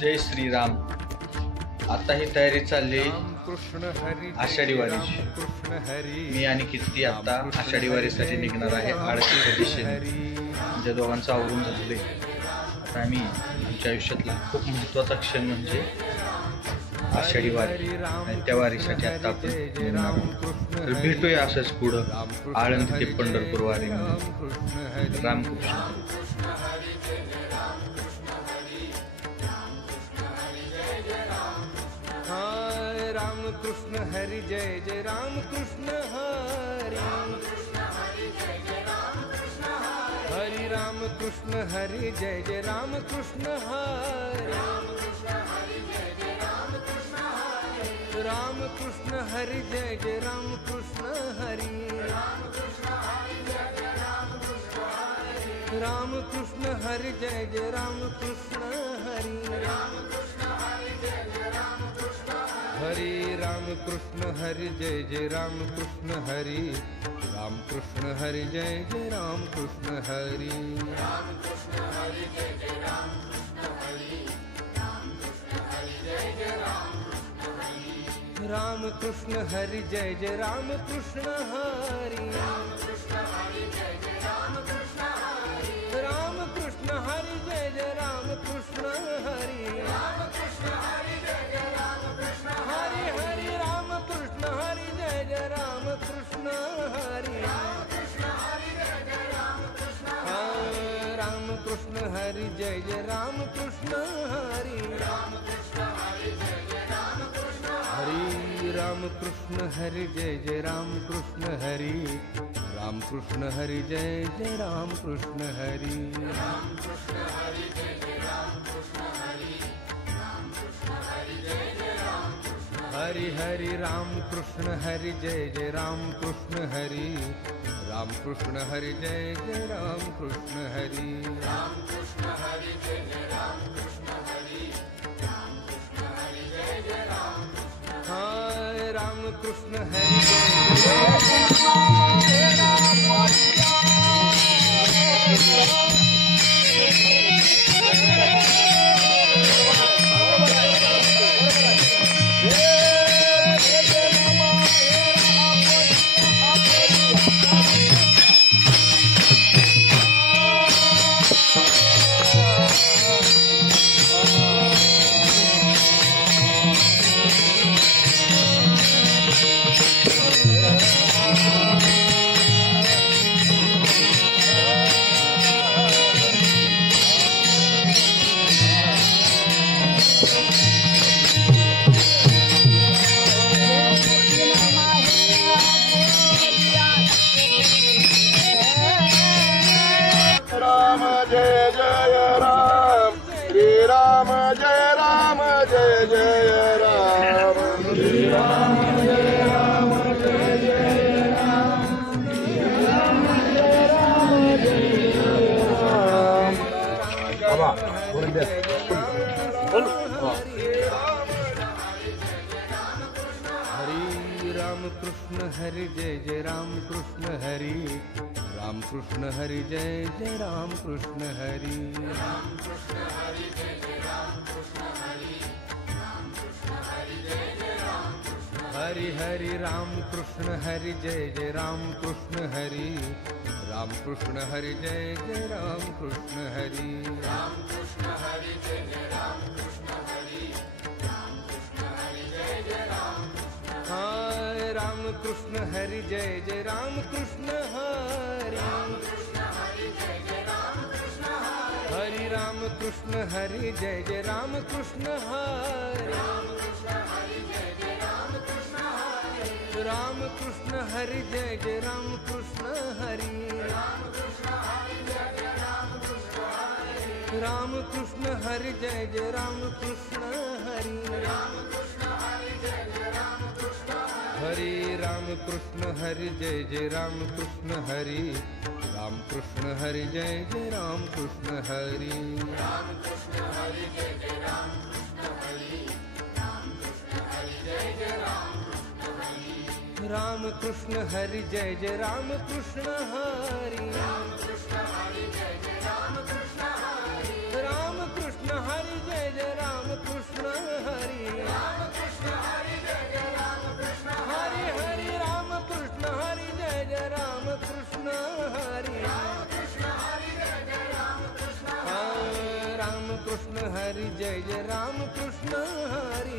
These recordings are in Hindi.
जय श्रीराम। आता ही तयारी चालली आषाढी वारीची। मी आणि कीर्ती आता आषाढी वारीसाठी निघणार आहे आळशीच्या दिशेने। आमच्या दोघांचं आवरून झाले। आता आम्ही आमच्या आयुष्यातला खूप महत्त्वाचा क्षण म्हणजे आषाढी वारी आणि त्या वारीसाठी आता आपण निघणार आहोत। तर भेटूया असंच पुढं आळंदी ते पंढरपूर वारी। रामकृष्ण। रामकृष्ण हरि जय जय रामकृष्ण हरि हरि रामकृष्ण हरि जय जय रामकृष्ण हरि रामकृष्ण हरि जय जय रामकृष्ण हरि रामकृष्ण हरि जय जय रामकृष्ण हरि हरि रामकृष्ण हरि जय जय रामकृष्ण हरि रामकृष्ण हरि जय जय रामकृष्ण हरि रामकृष्ण हरि जय जय रामकृष्ण हरि रामकृष्ण हरि जय जय रामकृष्ण हरि हरि हरि रामकृष्ण हरि जय जय रामकृष्ण हरि रामकृष्ण हरि जय जय रामकृष्ण हरि हरि रामकृष्ण हरि जय जय रामकृष्ण हरि रामकृष्ण हरि जय जय रामकृष्ण हरि हरि हरि रामकृष्ण हरि जय जय रामकृष्ण हरि रामकृष्ण हरि जय जय रामकृष्ण हरि हाय रामकृष्ण हरि रामकृष्ण हरि जय जय रामकृष्ण हरि रामकृष्ण हरि जय जय रामकृष्ण हरि हरि हरि रामकृष्ण हरि जय जय रामकृष्ण हरि रामकृष्ण हरि जय जय रामकृष्ण हरि हाय रामकृष्ण हरि जय जय रामकृष्ण हरि हरि रामकृष्ण हरि जय जय रामकृष्ण हरि रामकृष्ण हरि जय जय रामकृष्ण हरि रामकृष्ण हरि जय जय रामकृष्ण हरि हरि रामकृष्ण हरि जय जय रामकृष्ण हरि रामकृष्ण हरि जय जय रामकृष्ण हरि रामकृष्ण हरि जय जय रामकृष्ण हरि रामकृष्ण हरि जय जय राम कृष्ण हरी जय जय राम कृष्ण हरी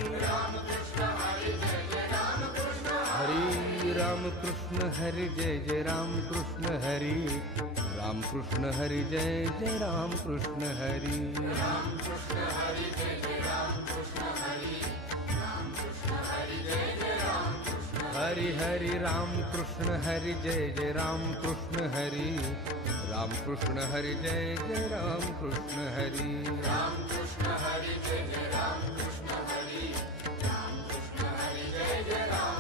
हरी राम कृष्ण हरी जय जय राम कृष्ण हरी राम कृष्ण हरी जय जय राम कृष्ण हरी हरि हरि राम कृष्ण हरि जय जय राम कृष्ण हरि राम कृष्ण हरि जय जय राम कृष्ण हरि राम कृष्ण हरि जय जय राम कृष्ण हरि राम कृष्ण हरि जय जय राम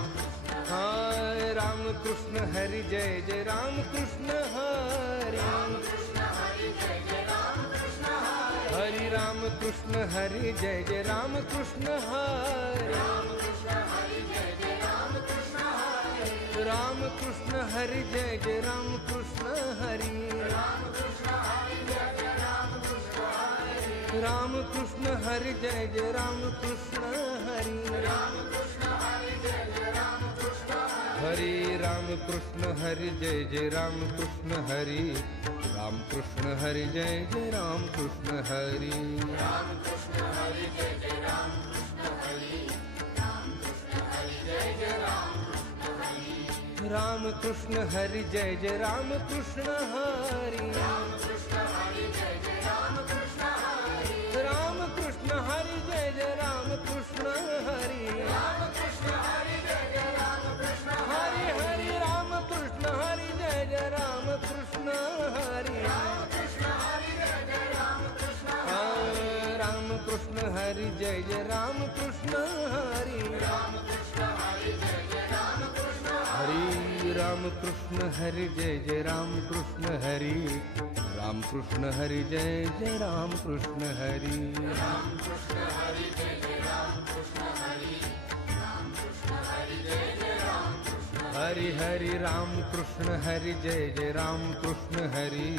हाय राम कृष्ण हरि जय जय राम कृष्ण हरि हरि राम कृष्ण हरि जय जय राम कृष्ण हरि राम कृष्ण हरि जय जय राम कृष्ण हरि राम कृष्ण हरि जय जय राम कृष्ण हरि हरि राम कृष्ण हरि जय जय राम कृष्ण हरि राम कृष्ण हरि जय जय राम कृष्ण हरि राम कृष्ण हरि जय जय राम कृष्ण हरि राम कृष्ण हरि जय जय राम राम कृष्ण हरि जय जय राम कृष्ण हरि राम कृष्ण हरि जय जय राम कृष्ण हरि राम कृष्ण हरि जय जय राम कृष्ण हरि राम कृष्ण हरि जय जय राम कृष्ण हरि हरि राम कृष्ण हरि जय जय राम कृष्ण हरि राम कृष्ण हरि जय जय राम कृष्ण राम कृष्ण हरि जय जय राम कृष्ण हरि राम कृष्ण हरि जय जय राम कृष्ण हरि राम कृष्ण हरि जय जय राम कृष्ण हरि राम कृष्ण हरि जय जय राम कृष्ण हरि राम कृष्ण हरि जय जय राम कृष्ण हरि राम कृष्ण हरि जय जय राम हरि हरि राम कृष्ण हरि जय जय राम कृष्ण हरि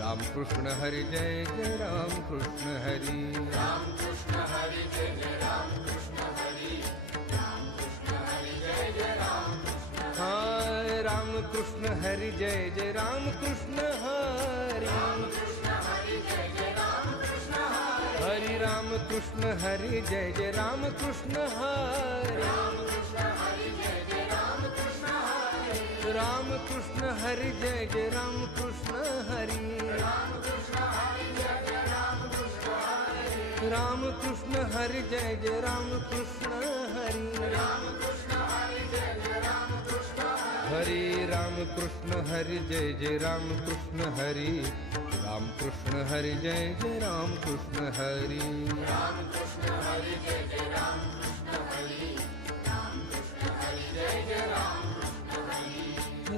राम कृष्ण हरि जय जय राम कृष्ण हरि राम कृष्ण हरि जय जय राम कृष्ण हरि राम कृष्ण हरि जय जय राम हाय राम कृष्ण हरि जय जय राम कृष्ण हरि हरि राम कृष्ण हरि जय जय राम कृष्ण हरि राम कृष्ण हरि जय जय राम कृष्ण हरि राम कृष्ण हरि जय जय राम कृष्ण हरि हरि राम कृष्ण हरि जय जय राम कृष्ण हरि राम कृष्ण हरि जय जय राम कृष्ण हरि राम कृष्ण हरि जय जय राम कृष्ण हरि राम कृष्ण हरि जय जय राम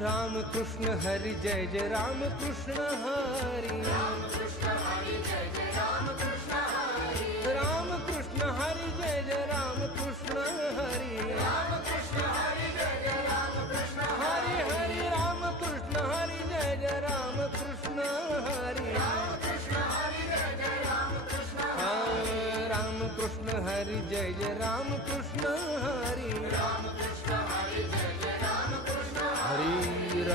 राम कृष्ण हरि जय जय राम कृष्ण हरि राम कृष्ण हरि जय जय राम कृष्ण हरि राम कृष्ण हरि जय जय राम कृष्ण हरि राम कृष्ण हरि जय जय राम कृष्ण हरि हरि राम कृष्ण हरि जय जय राम कृष्ण हरि राम कृष्ण हरि जय जय राम कृष्ण राम कृष्ण हरि जय जय राम कृष्ण हरि राम कृष्ण हरि जय जय राम कृष्ण हरि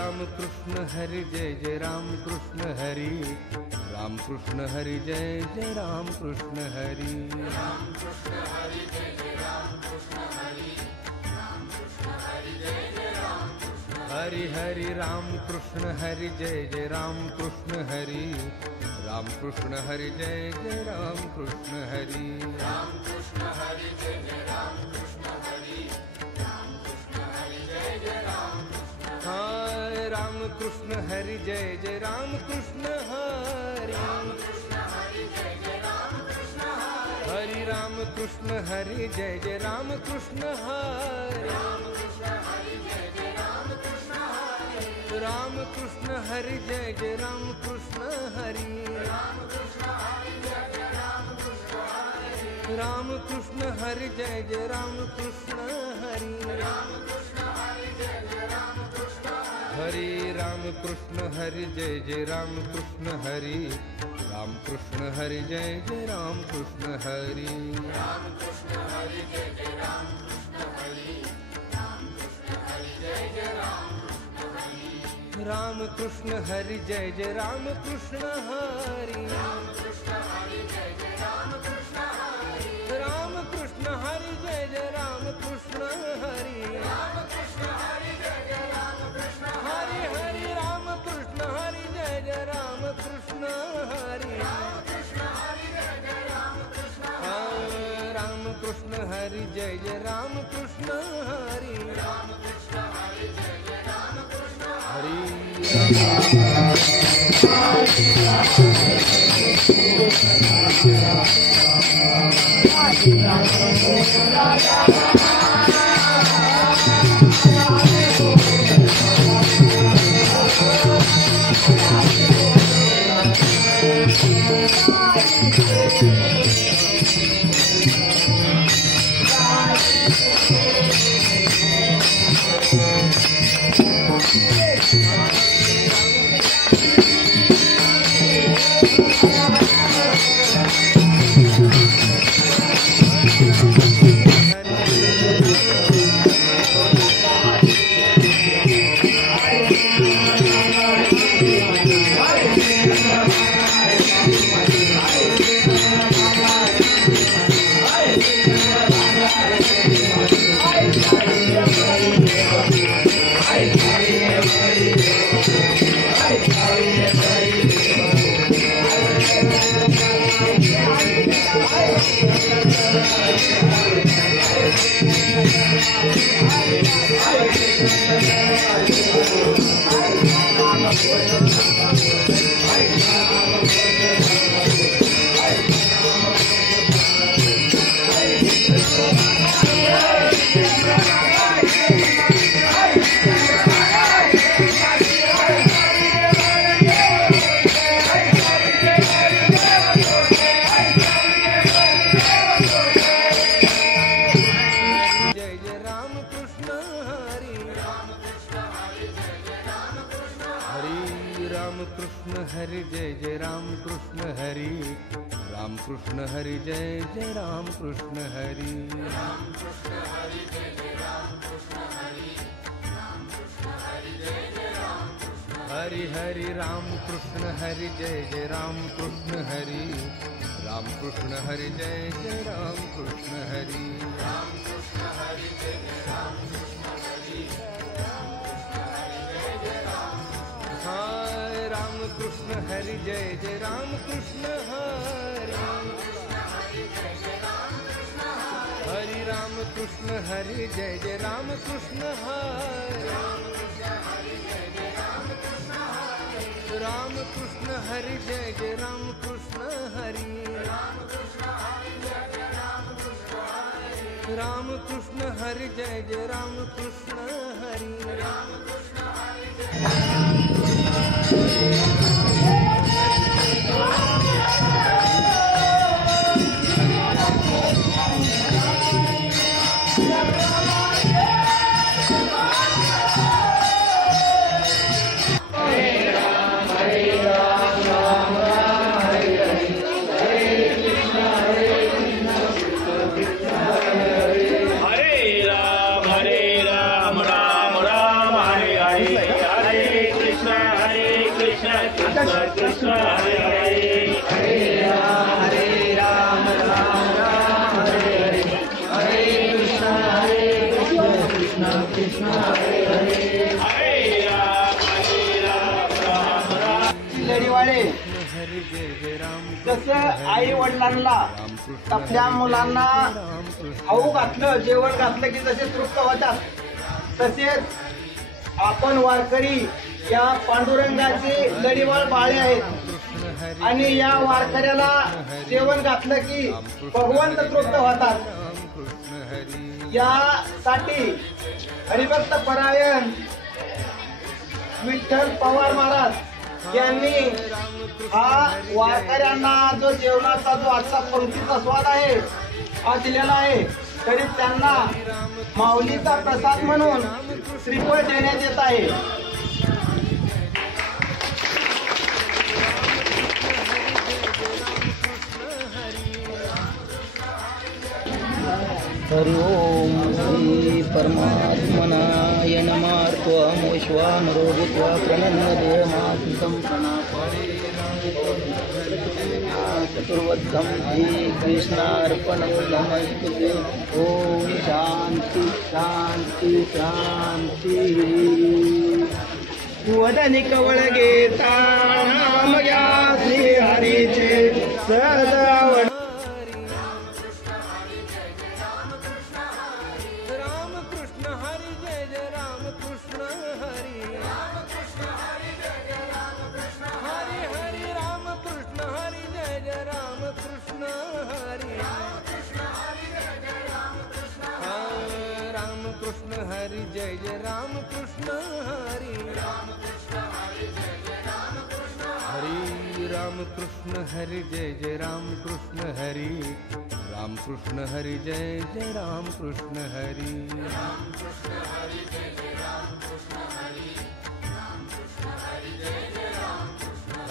राम कृष्ण हरि जय जय राम कृष्ण हरि राम कृष्ण हरि जय जय राम कृष्ण हरि राम कृष्ण हरि जय जय राम कृष्ण हरि राम कृष्ण हरि जय जय राम हरि हरि राम कृष्ण हरि जय जय राम कृष्ण हरि राम कृष्ण हरि जय जय राम कृष्ण हरि राम कृष्ण हरि जय जय राम कृष्ण हरि राम कृष्ण हरि जय जय राम हाय राम कृष्ण हरि जय जय राम कृष्ण हरि हरि राम कृष्ण हरि जय जय राम कृष्ण हरि राम कृष्ण हरि जय जय राम कृष्ण हरि राम कृष्ण हरि जय जय राम कृष्ण हरि हरि राम कृष्ण हरि जय जय राम कृष्ण हरि राम कृष्ण हरि जय जय राम कृष्ण हरि राम कृष्ण हरि जय जय राम कृष्ण हरि राम कृष्ण हरि जय जय राम राम कृष्ण हरि जय जय राम कृष्ण हरि राम कृष्ण हरि जय जय कृष्ण हरी जय जय राम कृष्ण हरी हरि जय जय राम कृष्ण हरि राम कृष्ण हरि जय जय राम कृष्ण हरि हरि हरि राम कृष्ण हरि जय जय राम कृष्ण हरि राम कृष्ण हरि जय जय राम कृष्ण हरि राम कृष्ण हरि जय जय राम कृष्ण हरि हरि राम कृष्ण हरि जय जय राम कृष्ण हरि राम कृष्ण हरि जय जय राम कृष्ण हरि राम कृष्ण हरि जय जय राम कृष्ण हरि जसं आई वडिलांना आपल्या मुलांना खाऊ घातलं जेवण घातलं की जसे तृप्त होतात तसेच आपण वारकरी या पांडुरंगाचे लढीवाळ बाळे आहेत आणि या वारकऱ्याला जेवण घातलं की भगवंत तृप्त होतात। यासाठी हरिभक्त परायण विठ्ठल पवार महाराज यांनी हा वारकऱ्यांना जो जेवणाचा जो आजचा पंक्तीचा स्वाद आहे हा दिलेला आहे, तरी त्यांना माऊलीचा प्रसाद म्हणून श्रीफळ देण्यात येत आहे। हरि ओम श्री परमात्मनाय नमः। त्वमोश्वानरो भूत्वा प्रणन्य देहमासितं चतुर्वद्धं श्रीकृष्णार्पणं नमस्ते। ओम शांति शांति शांति। वदनी कवळ घेता नाम घ्या श्री हरीचे सदा हरी जय जय राम कृष्ण हरी हरी राम कृष्ण हरी जय जय राम कृष्ण हरी राम कृष्ण हरी जय जय राम कृष्ण हरी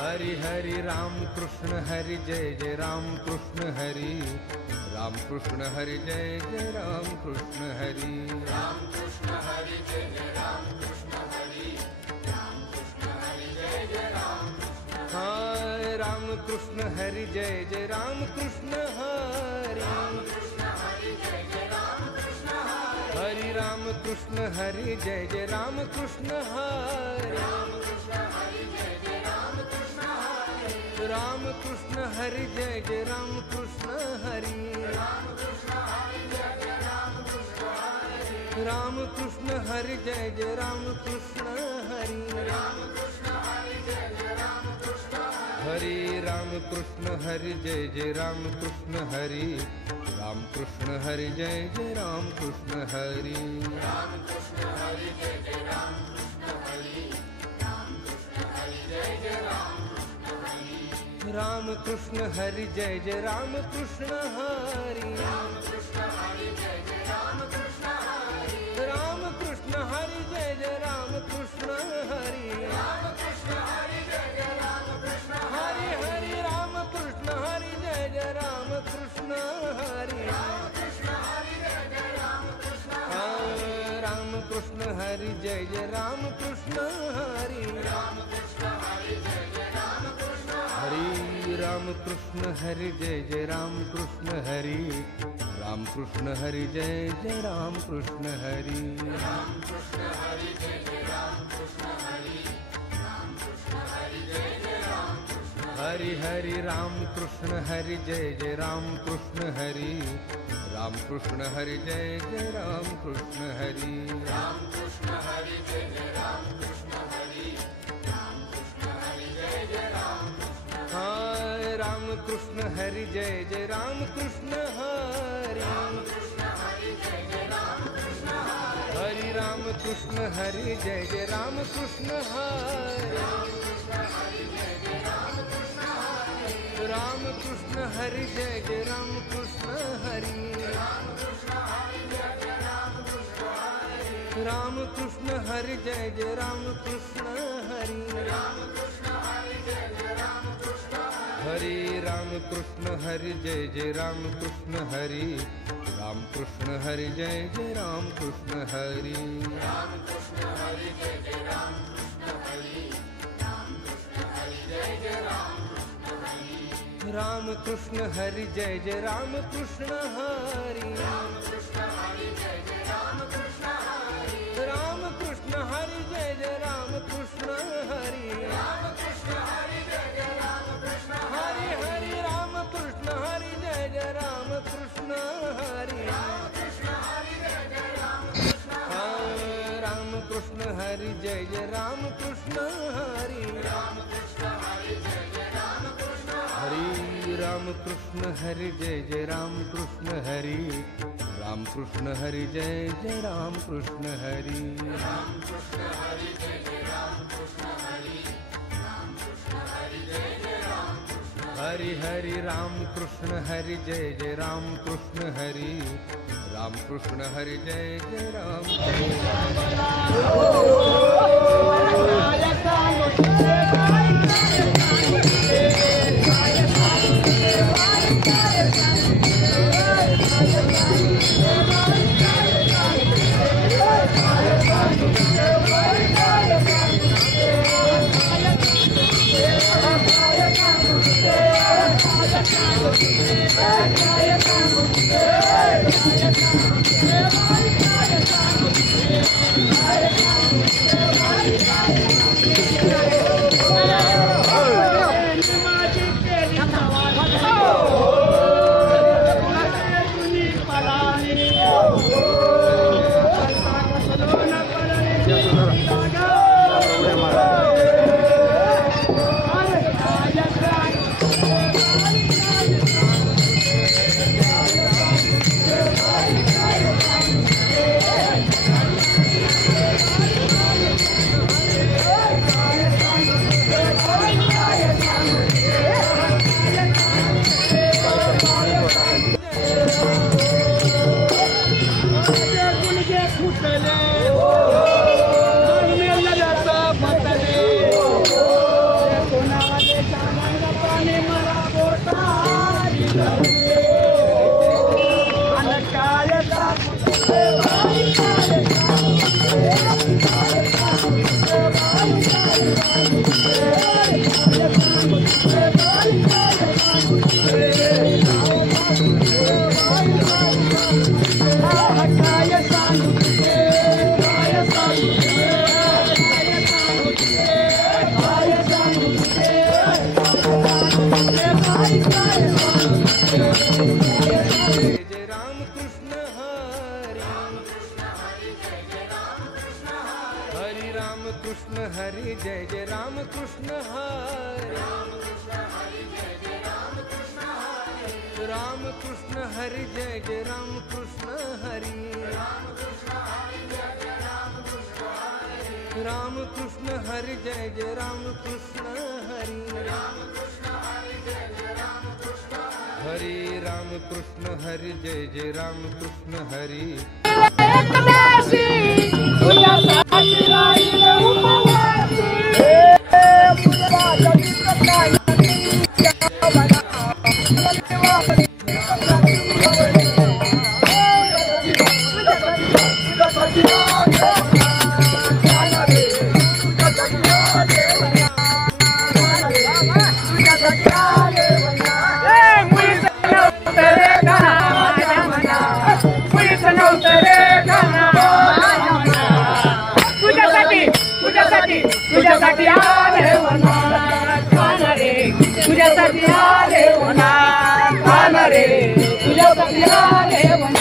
हरि हरि राम कृष्ण हरि जय जय राम कृष्ण हरि राम कृष्ण हरि जय जय राम कृष्ण हरि राम कृष्ण हरि जय जय राम कृष्ण हरि राम कृष्ण हरि जय जय राम हाय राम कृष्ण हरि जय जय राम कृष्ण हरि हरि राम कृष्ण हरि जय जय राम कृष्ण हरि राम कृष्ण हरि जय जय राम कृष्ण हरि राम कृष्ण हरि जय जय राम कृष्ण हरि हरि राम कृष्ण हरि जय जय राम कृष्ण हरि राम कृष्ण हरि जय जय राम कृष्ण हरि राम कृष्ण हरि जय जय राम कृष्ण हरि राम कृष्ण हरि जय जय राम राम कृष्ण हरि जय जय राम कृष्ण हरि राम कृष्ण हरि जय जय राम कृष्ण हरि राम कृष्ण हरि जय जय राम कृष्ण हरि राम कृष्ण हरि जय जय राम कृष्ण हरि हरि राम कृष्ण हरि जय जय राम कृष्ण हरि राम कृष्ण हरि जय जय राम कृष्ण राम कृष्ण हरि जय जय राम कृष्ण हरि राम कृष्ण हरि जय जय राम कृष्ण हरि राम कृष्ण हरि जय जय राम कृष्ण हरि राम कृष्ण हरि जय जय राम कृष्ण हरि राम कृष्ण हरि जय जय राम कृष्ण हरि राम कृष्ण हरि जय जय राम कृष्ण हरि हरि राम कृष्ण हरि जय जय राम कृष्ण हरि राम कृष्ण हरि जय जय राम कृष्ण हरि राम कृष्ण हरि जय जय राम कृष्ण हरि राम कृष्ण हरि जय जय राम हाय राम कृष्ण हरि जय जय राम कृष्ण हरि राम कृष्ण हरि जय जय राम कृष्ण हरि राम कृष्ण हरि जय जय राम कृष्ण हरि राम कृष्ण हरि जय जय राम कृष्ण हरि राम कृष्ण हरि जय जय राम कृष्ण हरि हरि राम कृष्ण हरि जय जय राम कृष्ण हरि राम कृष्ण हरि जय जय राम कृष्ण हरि राम कृष्ण हरि जय जय राम कृष्ण हरि राम कृष्ण हरि जय जय राम कृष्ण हरि राम कृष्ण हरि जय जय राम कृष्ण हरि राम कृष्ण हरि जय जय राम कृष्ण हरि राम कृष्ण हरि जय जय राम कृष्ण हरि राम कृष्ण हरि जय जय राम कृष्ण हरि हरि राम कृष्ण हरि जय जय राम कृष्ण हरि राम कृष्ण हरि जय जय राम कृष्ण राम कृष्ण हरि जय जय राम कृष्ण हरि राम कृष्ण हरि जय जय राम कृष्ण हरि राम कृष्ण हरि जय जय राम कृष्ण हरि राम कृष्ण हरि जय जय राम कृष्ण हरि राम कृष्ण हरि जय जय राम कृष्ण हरि राम कृष्ण हरि जय जय राम कृष्ण हरि हरि राम कृष्ण हरि जय जय राम कृष्ण हरि राम कृष्ण हरि जय जय राम Hare जय जय राम कृष्ण हरे राम कृष्ण हरि जय जय राम कृष्ण हरि राम कृष्ण हरि जय जय राम कृष्ण हरि हरे राम कृष्ण हरि जय जय राम कृष्ण हरि तुझ्यासाठी आले वना खान रे तुझ्यासाठी आले वना खान रे तुझ्यासाठी आले वना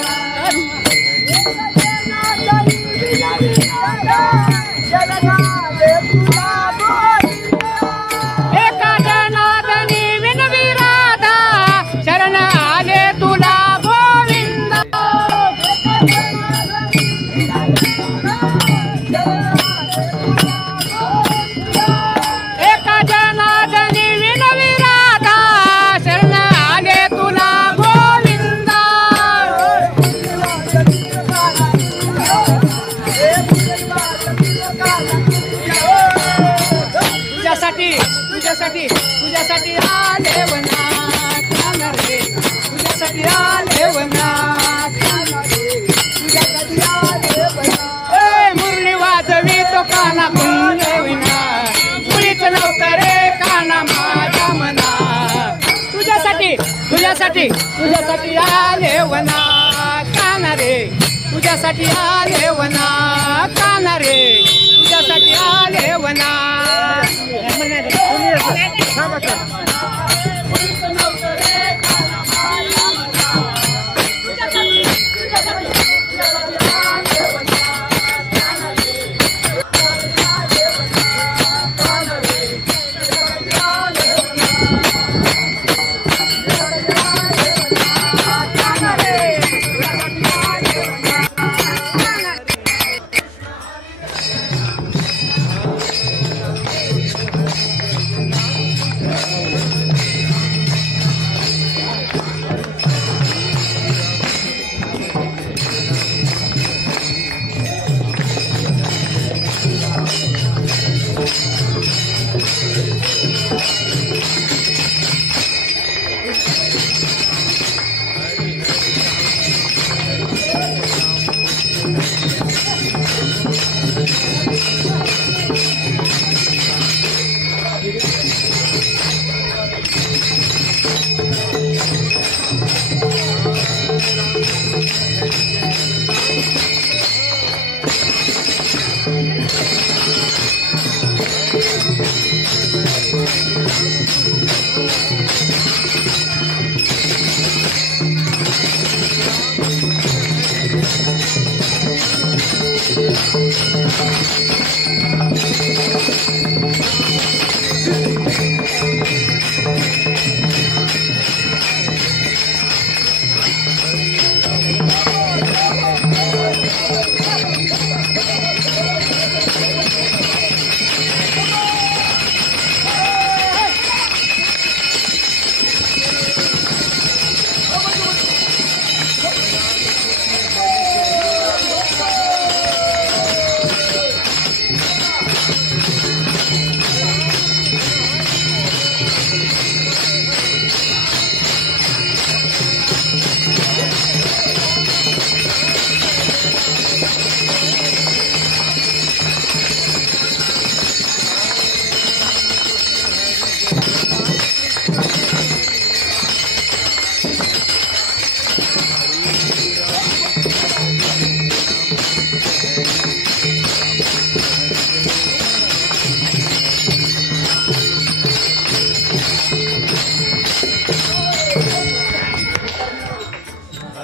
एका जनार्दनी विनवी राधा शरण आले तुला गोविंद तुझ्यासाठी आले वना खान रे तुझ्यासाठी आले वना खान रे तुझ्यासाठी आले वना मुरली वाजवी तो काना विना मुलीच नव्हतं रे काना माझ्या मना तुझ्यासाठी आले वना खान रे तुझ्यासाठी आले वना खान रे तुझ्यासाठी आले वना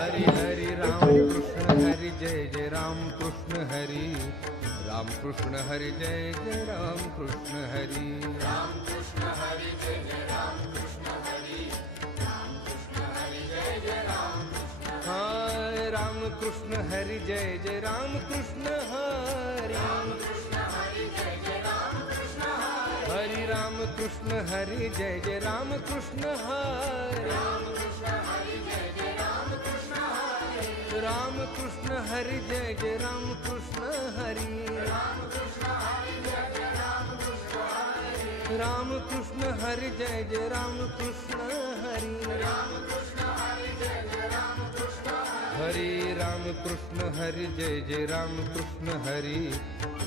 हरी हरी राम कृष्ण हरी जय जय राम कृष्ण हरी राम कृष्ण हरी जय जय राम कृष्ण हरी राम कृष्ण हरी जय जय राम कृष्ण हरी राम कृष्ण हरी जय जय राम हाय राम कृष्ण हरि जय जय राम कृष्ण हरि हरि राम कृष्ण हरि जय जय राम कृष्ण हरि राम कृष्ण हरि जय जय राम कृष्ण हरि राम कृष्ण हरि जय जय राम कृष्ण हरि हरे राम कृष्ण हरि जय जय राम कृष्ण हरि राम कृष्ण हरि जय जय राम कृष्ण हरि राम कृष्ण हरि जय जय राम कृष्ण हरि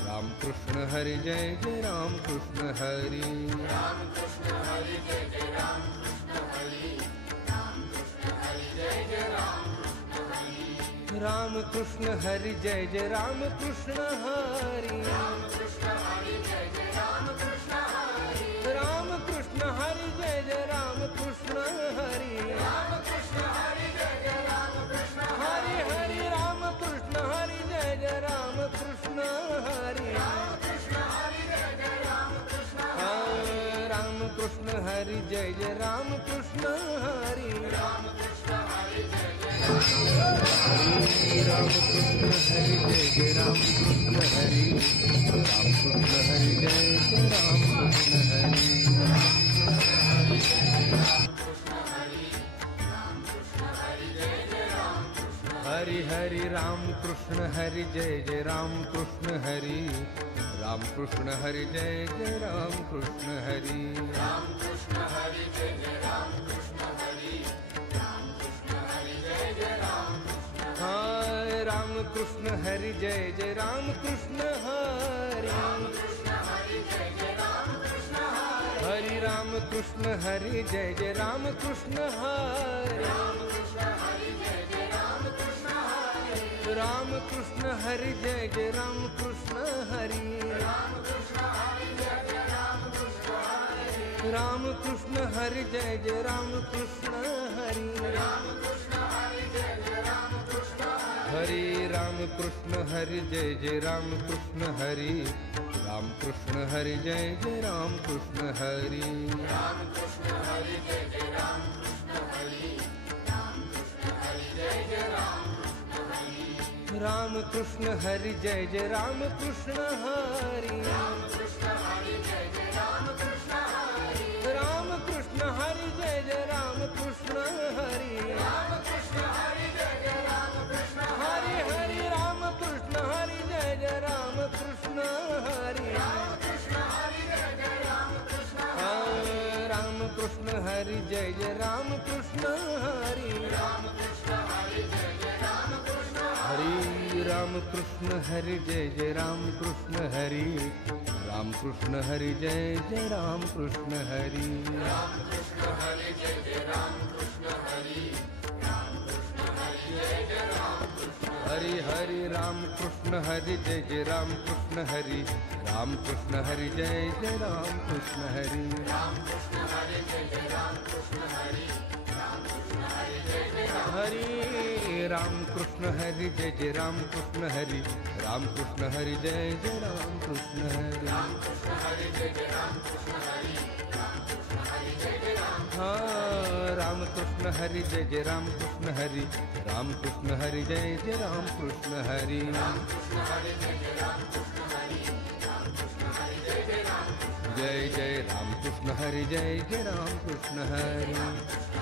राम कृष्ण हरि जय जय राम कृष्ण हरि राम कृष्ण हरि जय जय राम कृष्ण हरि राम कृष्ण हरि जय जय राम कृष्ण हरि राम कृष्ण हरि जय जय राम कृष्ण हरि राम कृष्ण हरि जय जय राम कृष्ण हरि हरि राम कृष्ण हरि जय जय राम कृष्ण हरि राम कृष्ण हरि जय जय राम कृष्ण राम कृष्ण हरि जय जय राम कृष्ण हरि राम कृष्ण हरि जय जय राम कृष्ण हरि जय जय राम कृष्ण हरि राम कृष्ण हरि जय जय राम कृष्ण हरि हरि हरि राम कृष्ण हरि जय जय राम कृष्ण हरि राम कृष्ण हरि जय जय राम कृष्ण हरि राम कृष्ण हरि जय जय राम कृष्ण हरि राम कृष्ण हरि जय जय राम हाय राम कृष्ण हरि जय जय राम कृष्ण हरि राम कृष्ण हरि जय जय राम कृष्ण हरि राम कृष्ण हरि जय जय राम कृष्ण हरि राम कृष्ण हरि जय जय राम कृष्ण राम कृष्ण हरि जय जय राम कृष्ण हरि राम कृष्ण हरि जय जय राम कृष्ण हरि राम कृष्ण हरि जय जय राम कृष्ण हरि राम कृष्ण हरि जय जय राम कृष्ण हरि राम कृष्ण हरि जय जय राम कृष्ण हरि राम कृष्ण हरि जय जय राम कृष्ण हरि राम कृष्ण हरि जय जय राम कृष्ण हरि राम कृष्ण हरि जय जय राम राम कृष्ण हरि जय जय राम कृष्ण हरि राम कृष्ण हरि जय जय राम कृष्ण हरि राम कृष्ण हरि जय जय राम कृष्ण हरि राम कृष्ण हरि जय जय राम कृष्ण हरि हरि राम कृष्ण हरि जय जय राम कृष्ण हरि राम कृष्ण हरि जय जय राम कृष्ण राम कृष्ण हरि जय जय राम कृष्ण हरि राम कृष्ण हरि जय जय राम कृष्ण हरि राम कृष्ण हरि जय जय राम कृष्ण हरि राम कृष्ण हरि जय जय राम कृष्ण हरि राम कृष्ण हरि जय जय राम कृष्ण हरि राम कृष्ण हरि जय जय राम कृष्ण हरि हरि राम कृष्ण हरि जय जय राम कृष्ण हरि राम कृष्ण हरि जय जय राम कृष्ण हरि राम कृष्ण हरि जय जय राम कृष्ण हरि राम कृष्ण हरि जय जय हरि राम कृष्ण हरि जय जय राम कृष्ण हरि राम कृष्ण हरि जय जय राम कृष्ण हरि राम कृष्ण हरि जय जय राम कृष्ण हरि राम कृष्ण हरि जय जय राम राम कृष्ण हरि जय जय राम कृष्ण हरि राम कृष्ण हरि जय जय राम कृष्ण हरि राम कृष्ण हरि जय जय राम कृष्ण हरि राम कृष्ण हरि जय जय राम जय जय राम कृष्ण हरि जय जय राम कृष्ण हरि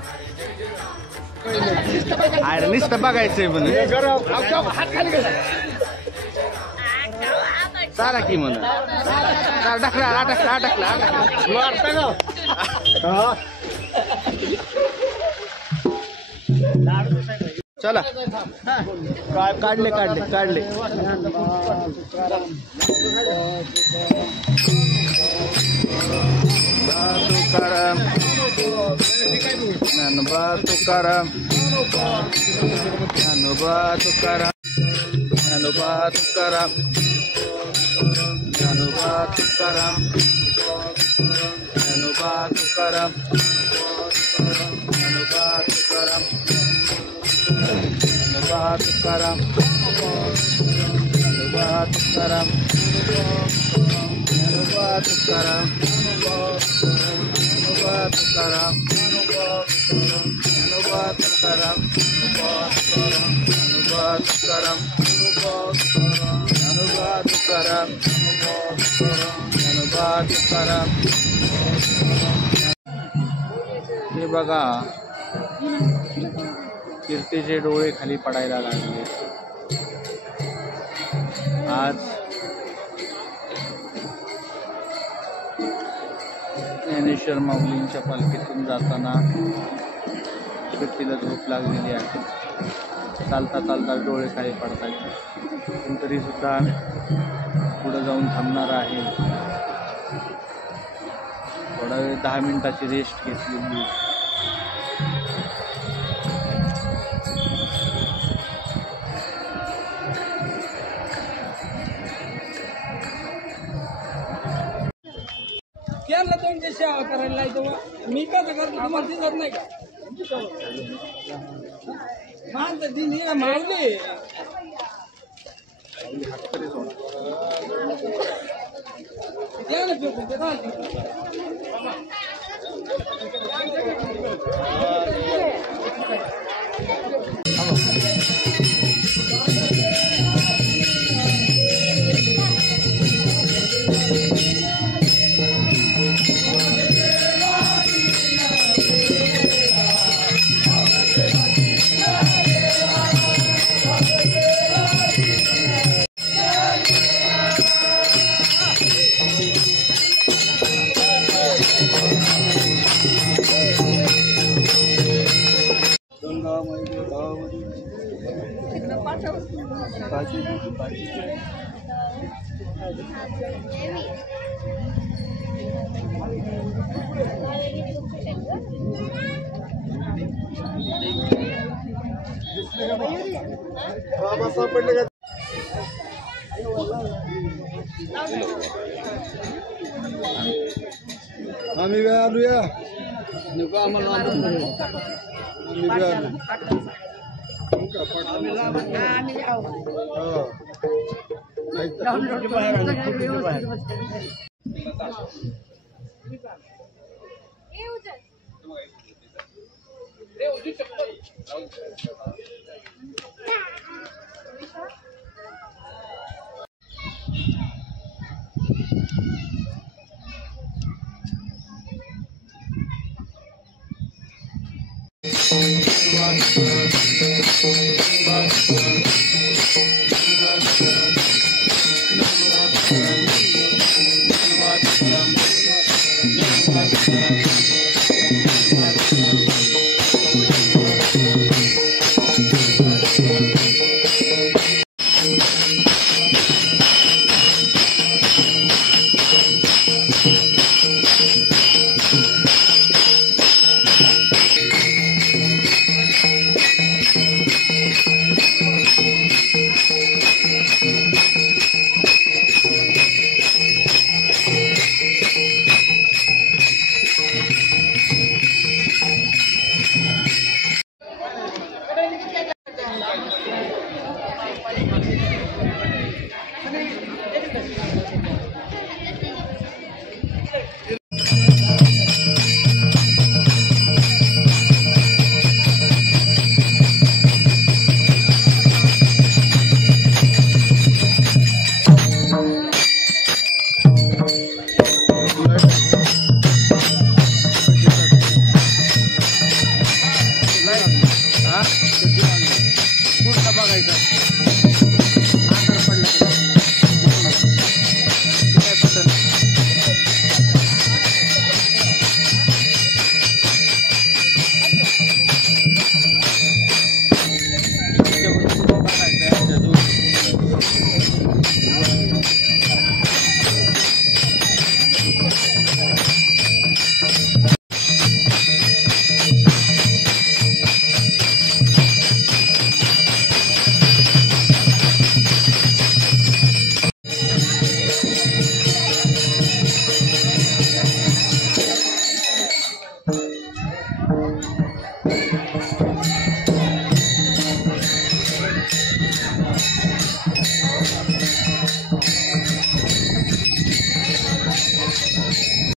हरि जय जय राम अरे नुसतं बघायचंय पण चाला की म्हणून चला काढले तुकाराम ज्ञानोबा तुकाराम ज्ञानोबा तुकाराम ज्ञानोबा तुकाराम ज्ञानोबा तुकाराम ज्ञानोबा तुकाराम ज्ञानोबा तुकाराम ज्ञानोबा तुकाराम ज्ञानोबा तुकाराम ज्ञानोबा तुकाराम ज्ञानोबा तुकाराम ज्ञानोबा तुकाराम ज्ञानोबा तुकाराम ज्ञानोबा तुकाराम ज्ञानोबा तुकाराम. हे बघा कीर्तीचे डोळे खाली पडायला लागले. आज ज्ञानेश्वर माऊलींच्या पालखीतून जाताना कीर्तीला झोप लागलेली आहे. चालता चालता डोळे खाली पडतात, पण तरीसुद्धा पुढं जाऊन थांबणार आहे. थोडा वेळ 10 मिनिटाची रेस्ट घेतलेली. केला तुमची सेवा करायला लायतो मी कसं करतो तुम्हाला दिसत नाही का माणसं दिली मावली द्या ना फेकून ते आम्ही आलूया नको आम्हाला